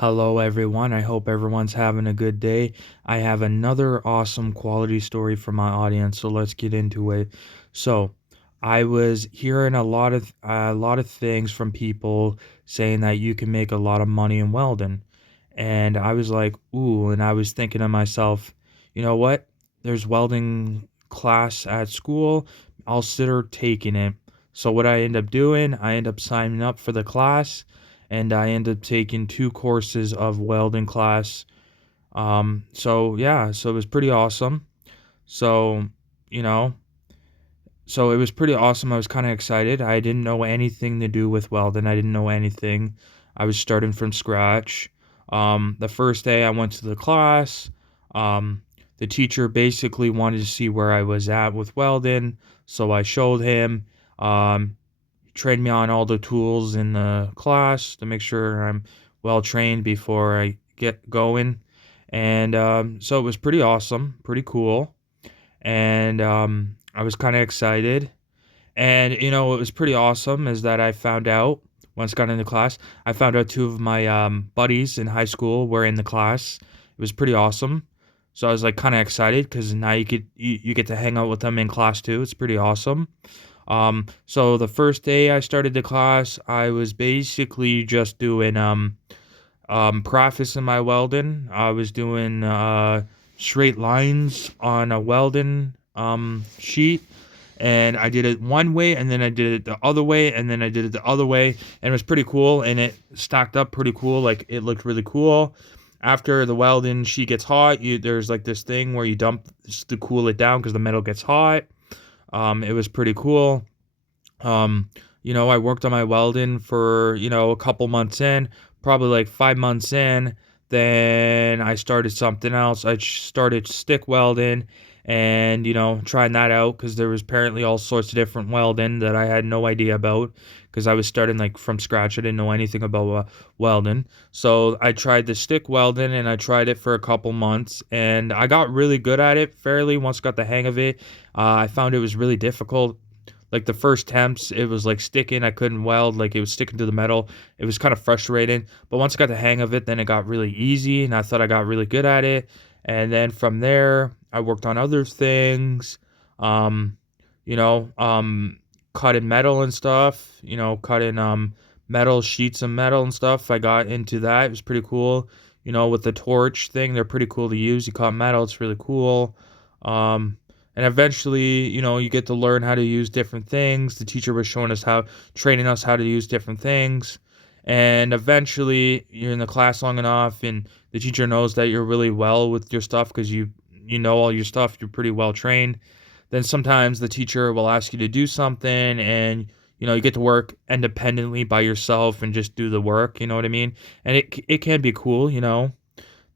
Hello, everyone. I hope everyone's having a good day. I have another awesome quality story for my audience, so let's get into it. So, I was hearing a lot of things from people saying that you can make a lot of money in welding, and I was like, ooh, and I was thinking to myself, you know what? There's welding class at school. I'll consider taking it. So what I end up doing, I end up signing up for the class and I ended up taking two courses of welding class. So yeah, so it was pretty awesome. So, you know, so it was pretty awesome. I was kind of excited. I didn't know anything to do with welding. I didn't know anything. I was starting from scratch. The first day I went to the class, um, the teacher basically wanted to see where I was at with welding, so I showed him. Um, Trained me on all the tools in the class to make sure I'm well trained before I get going. And so it was pretty awesome, pretty cool. And I was kind of excited. And, what was pretty awesome is that I found out once I got into class, I found out two of my buddies in high school were in the class. It was pretty awesome. So I was like kind of excited because now you get to hang out with them in class too. It's pretty awesome. So the first day I started the class, I was basically just doing practicing my welding. I was doing straight lines on a welding sheet, and I did it one way, and then I did it the other way, and then I did it the other way, and it was pretty cool, and it stacked up pretty cool. Like it looked really cool. After the welding sheet gets hot, there's like this thing where you dump to cool it down because the metal gets hot. It was pretty cool. Um, I worked on my welding for, a couple months in, probably like 5 months in. Then I started something else. I started stick welding and, trying that out because there was apparently all sorts of different welding that I had no idea about because I was starting like from scratch. I didn't know anything about welding. So I tried the stick welding and I tried it for a couple months and I got really good at it fairly once I got the hang of it. I found it was really difficult like the first attempts, it was like sticking. I couldn't weld, like it was sticking to the metal. It was kind of frustrating. But once I got the hang of it, then it got really easy, and I thought I got really good at it. And then from there, I worked on other things, um, you know, um, cutting metal and stuff. Cutting metal sheets of metal and stuff. I got into that. It was pretty cool. With the torch thing, they're pretty cool to use. You cut metal, it's really cool. Um, and eventually, you get to learn how to use different things. The teacher was training us how to use different things. And eventually, you're in the class long enough, and the teacher knows that you're really well with your stuff because you know all your stuff. You're pretty well trained. Then sometimes the teacher will ask you to do something, and you get to work independently by yourself and just do the work. You know what I mean? And it can be cool.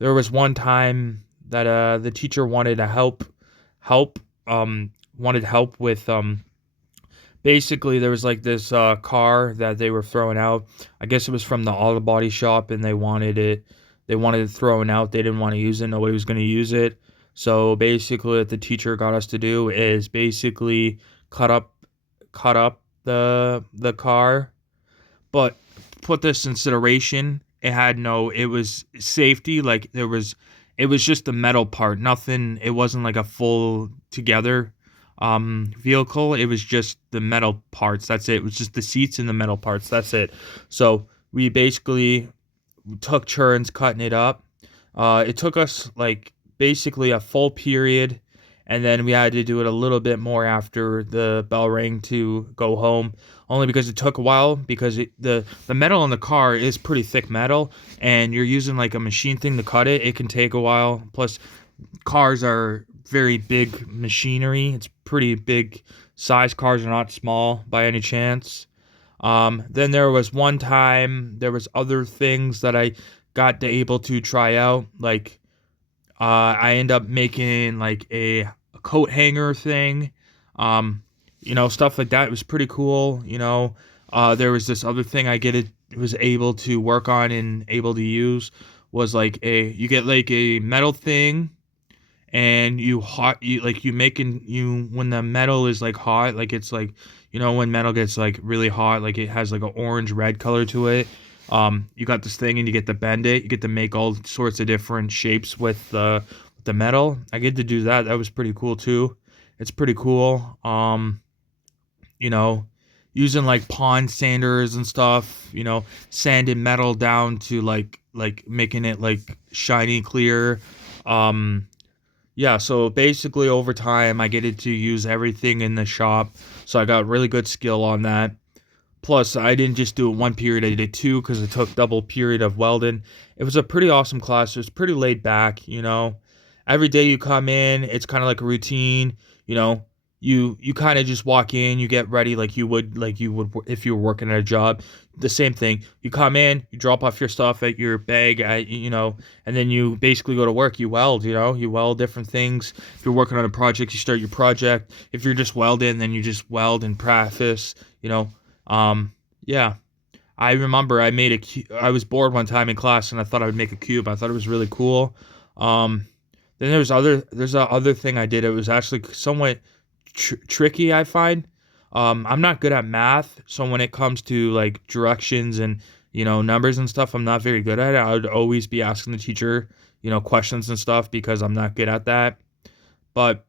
There was one time that the teacher wanted to help wanted help with basically there was like this car that they were throwing out. I guess it was from the auto body shop and they wanted it thrown out. They didn't want to use it. Nobody was going to use it. So basically what the teacher got us to do is basically cut up the car, but put this in consideration. It was safety. Like it was just the metal part. Nothing, it wasn't like a full together vehicle. It was just the metal parts. That's it. It was just the seats and the metal parts. That's it. So we basically took turns cutting it up. It took us like basically a full period, and then we had to do it a little bit more after the bell rang to go home. Only because it took a while because the metal in the car is pretty thick metal, and you're using like a machine thing to cut it. It can take a while. Plus, cars are very big machinery. It's pretty big size. Cars are not small by any chance. Then there was one time there was other things that I got to able to try out. Like I end up making like a coat hanger thing. Stuff like that. It was pretty cool. There was this other thing was able to work on and able to use was like you get like a metal thing and you making you when the metal is like hot, like it's like when metal gets like really hot, like it has like an orange red color to it. You got this thing and you get to bend it. You get to make all sorts of different shapes with the metal. I get to do that. That was pretty cool too. It's pretty cool. You know, using like pond sanders and stuff, sanding metal down to like making it like shiny clear. Um yeah, so basically over time I get to use everything in the shop. So I got really good skill on that. Plus, I didn't just do it one period, I did two because it took double period of welding. It was a pretty awesome class. It was pretty laid back. Every day you come in, it's kind of like a routine, you know. You kind of just walk in, you get ready like you would if you were working at a job. The same thing. You come in, you drop off your stuff at your bag, and then you basically go to work. You weld. You weld different things. If you're working on a project, you start your project. If you're just welding, then you just weld and practice, you know. Yeah, I remember I was bored one time in class and I thought I would make a cube. I thought it was really cool. Um, then there's a other thing I did. It was actually somewhat tricky, I find. I'm not good at math, so when it comes to like directions and numbers and stuff, I'm not very good at it. I would always be asking the teacher, questions and stuff because I'm not good at that. But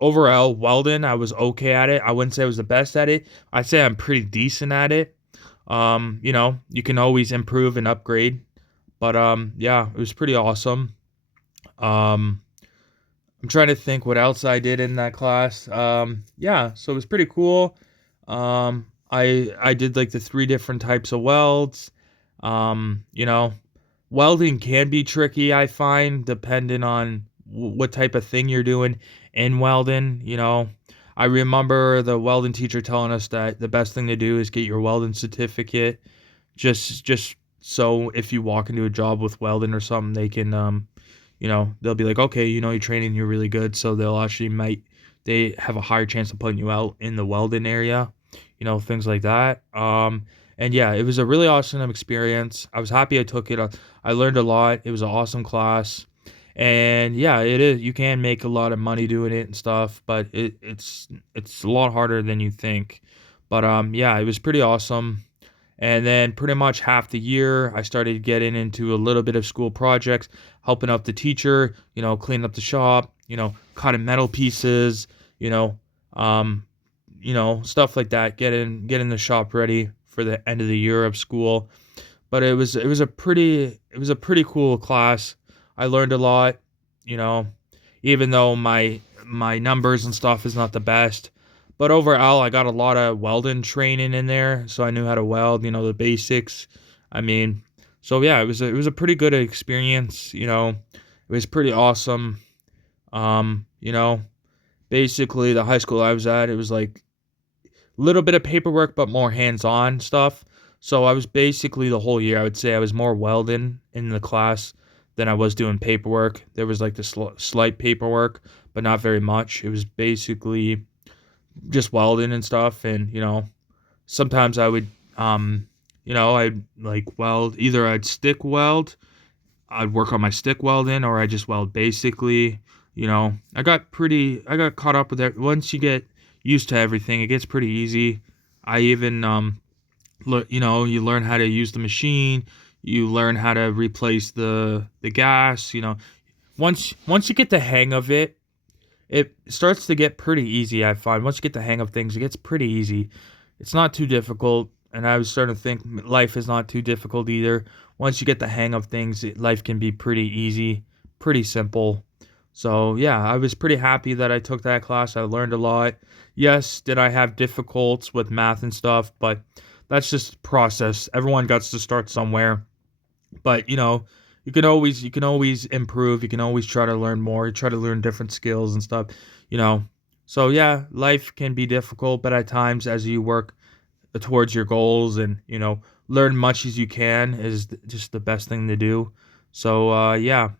overall, welding, I was okay at it. I wouldn't say I was the best at it. I'd say I'm pretty decent at it. You can always improve and upgrade. But yeah, it was pretty awesome. Um, I'm trying to think what else I did in that class. Yeah, so it was pretty cool. I did like the three different types of welds. Um, you know, Welding can be tricky, I find, depending on what type of thing you're doing in welding. I remember the welding teacher telling us that the best thing to do is get your welding certificate, just so if you walk into a job with welding or something, they can they'll be like, okay, you're training, you're really good, so they have a higher chance of putting you out in the welding area, things like that. And yeah, it was a really awesome experience. I was happy I took it. I learned a lot. It was an awesome class. And yeah, it is. You can make a lot of money doing it and stuff, but it's a lot harder than you think. But yeah, it was pretty awesome. And then pretty much half the year, I started getting into a little bit of school projects, helping out the teacher, cleaning up the shop, cutting metal pieces, you know, um, stuff like that, getting the shop ready for the end of the year of school. But it was a pretty cool class. I learned a lot, you know, even though my numbers and stuff is not the best. But overall, I got a lot of welding training in there, so I knew how to weld, the basics. I mean, so yeah, it was a pretty good experience, It was pretty awesome. Um, you know, Basically the high school I was at, it was like little bit of paperwork but more hands-on stuff. So I was basically the whole year, I would say I was more welding in the class than I was doing paperwork. There was like the slight paperwork, but not very much. It was basically just welding and stuff. And sometimes I would I'd like weld, either I'd stick weld, I'd work on my stick welding, or I just weld basically. I got caught up with it. Once you get used to everything, it gets pretty easy. I even you learn how to use the machine, you learn how to replace the gas. Once you get the hang of it, it starts to get pretty easy. I find once you get the hang of things, it gets pretty easy. It's not too difficult, and I was starting to think life is not too difficult either. Once you get the hang of things, life can be pretty easy, pretty simple. So yeah, I was pretty happy that I took that class. I learned a lot. Yes, did I have difficulties with math and stuff, but that's just process. Everyone got to start somewhere. But you can always improve. You can always try to learn more. Try to learn different skills and stuff. You know. So yeah, life can be difficult, but at times as you work towards your goals and learn much as you can is just the best thing to do. So yeah.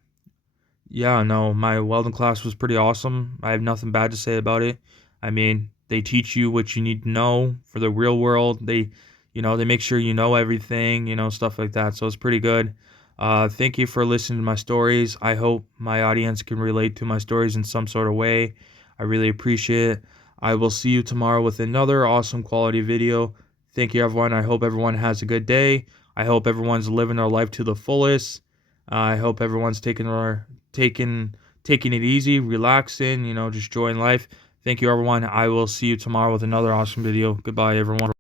Yeah, no, my welding class was pretty awesome. I have nothing bad to say about it. I mean, they teach you what you need to know for the real world. They make sure you know everything, stuff like that. So it's pretty good. Thank you for listening to my stories. I hope my audience can relate to my stories in some sort of way. I really appreciate it. I will see you tomorrow with another awesome quality video. Thank you, everyone. I hope everyone has a good day. I hope everyone's living their life to the fullest. I hope everyone's taking it easy, relaxing, just enjoying life. Thank you, everyone. I will see you tomorrow with another awesome video. Goodbye, everyone.